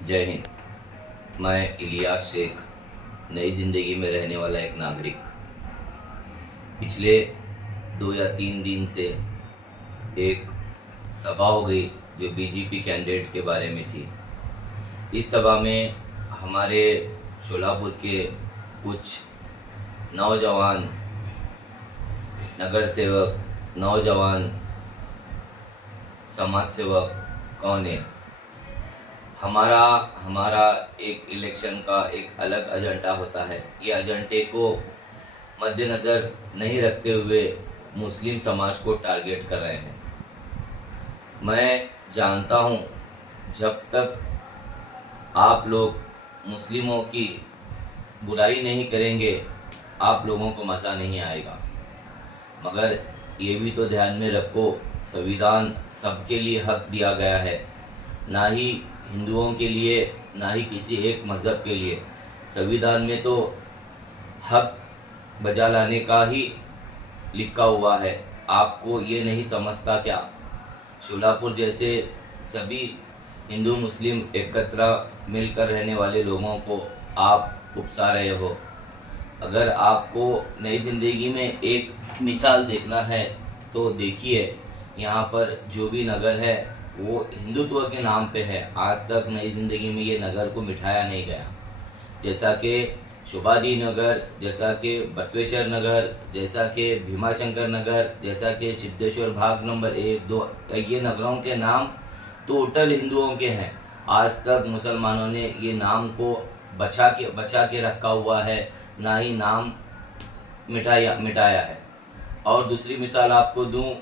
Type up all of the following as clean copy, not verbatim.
जय हिंद। मैं इलियास शेख, नई ज़िंदगी में रहने वाला एक नागरिक। पिछले 2 या 3 दिन से एक सभा हो गई जो बीजेपी कैंडिडेट के बारे में थी। इस सभा में हमारे शोलापुर के कुछ नौजवान नगर सेवक, नौजवान समाज सेवकों ने हमारा एक इलेक्शन का एक अलग एजेंडा होता है। ये एजेंडे को मद्देनज़र नहीं रखते हुए मुस्लिम समाज को टारगेट कर रहे हैं। मैं जानता हूँ जब तक आप लोग मुस्लिमों की बुराई नहीं करेंगे आप लोगों को मज़ा नहीं आएगा। मगर ये भी तो ध्यान में रखो, संविधान सबके लिए हक दिया गया है, ना ही हिंदुओं के लिए ना ही किसी एक मज़हब के लिए। संविधान में तो हक बजा लाने का ही लिखा हुआ है। आपको ये नहीं समझता क्या? शोलापुर जैसे सभी हिंदू मुस्लिम एकत्र मिलकर रहने वाले लोगों को आप उकसा रहे हो। अगर आपको नई ज़िंदगी में एक मिसाल देखना है तो देखिए, यहाँ पर जो भी नगर है वो हिंदुत्व के नाम पे है। आज तक नई ज़िंदगी में ये नगर को मिठाया नहीं गया। जैसा कि शोभाजी नगर, जैसा कि बसवेश्वर नगर, जैसा कि भीमाशंकर नगर, जैसा कि सिद्धेश्वर भाग नंबर 1, 2, ये नगरों के नाम टोटल हिंदुओं के हैं। आज तक मुसलमानों ने ये नाम को बचा के रखा हुआ है, ना ही नाम मिटाया है। और दूसरी मिसाल आपको दूं,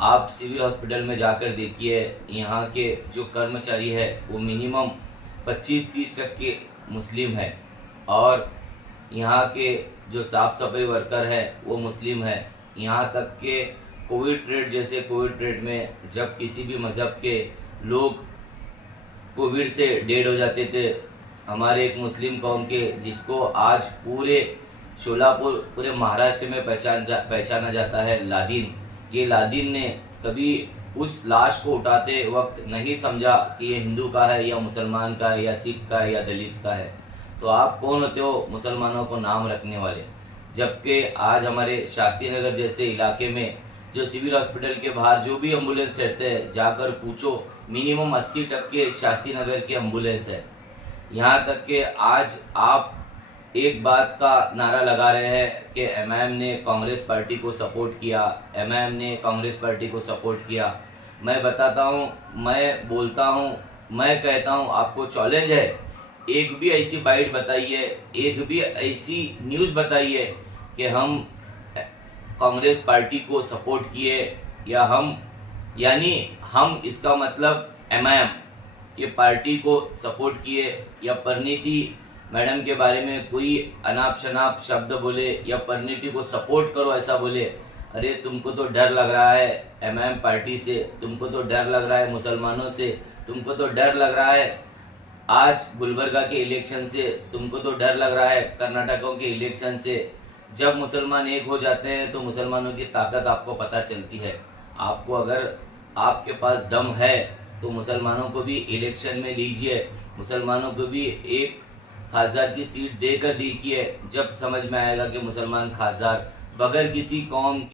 आप सिविल हॉस्पिटल में जाकर देखिए, यहाँ के जो कर्मचारी है वो मिनिमम 25-30% मुस्लिम है, और यहाँ के जो साफ सफाई वर्कर है वो मुस्लिम है। यहाँ तक के कोविड पीरियड में जब किसी भी मज़हब के लोग कोविड से डेड हो जाते थे, हमारे एक मुस्लिम कौम के, जिसको आज पूरे शोलापुर, पूरे महाराष्ट्र में पहचाना जाता है, लादिन। ये लादिन ने कभी उस लाश को उठाते वक्त नहीं समझा कि ये हिंदू का है या मुसलमान का है या सिख का है या दलित का है। तो आप कौन होते हो मुसलमानों को नाम रखने वाले? जबकि आज हमारे शास्त्री नगर जैसे इलाके में जो सिविल हॉस्पिटल के बाहर जो भी एम्बुलेंस ठहरते हैं, जाकर पूछो, मिनिमम 80% शास्त्री नगर के एम्बुलेंस है। यहाँ तक कि आज आप एक बात का नारा लगा रहे हैं कि एमआईएम ने कांग्रेस पार्टी को सपोर्ट किया, एमआईएम ने कांग्रेस पार्टी को सपोर्ट किया। मैं बताता हूँ, मैं बोलता हूँ, मैं कहता हूँ, आपको चैलेंज है, एक भी ऐसी बाइट बताइए, एक भी ऐसी न्यूज़ बताइए कि हम कांग्रेस पार्टी को सपोर्ट किए, या हम इसका मतलब एमआईएम ये पार्टी को सपोर्ट किए, या परिणीति मैडम के बारे में कोई अनाप शनाप शब्द बोले, या परिणीति को सपोर्ट करो ऐसा बोले। अरे तुमको तो डर लग रहा है एमआईएम पार्टी से, तुमको तो डर लग रहा है मुसलमानों से, तुमको तो डर लग रहा है आज गुलबर्गा के इलेक्शन से, तुमको तो डर लग रहा है कर्नाटकों के इलेक्शन से। जब मुसलमान एक हो जाते हैं तो मुसलमानों की ताकत आपको पता चलती है। आपको अगर आपके पास दम है तो मुसलमानों को भी इलेक्शन में लीजिए, मुसलमानों को भी एक खासदार की सीट देकर देखिए। जब समझ में आएगा कि मुसलमान खासदार बगैर किसी कौम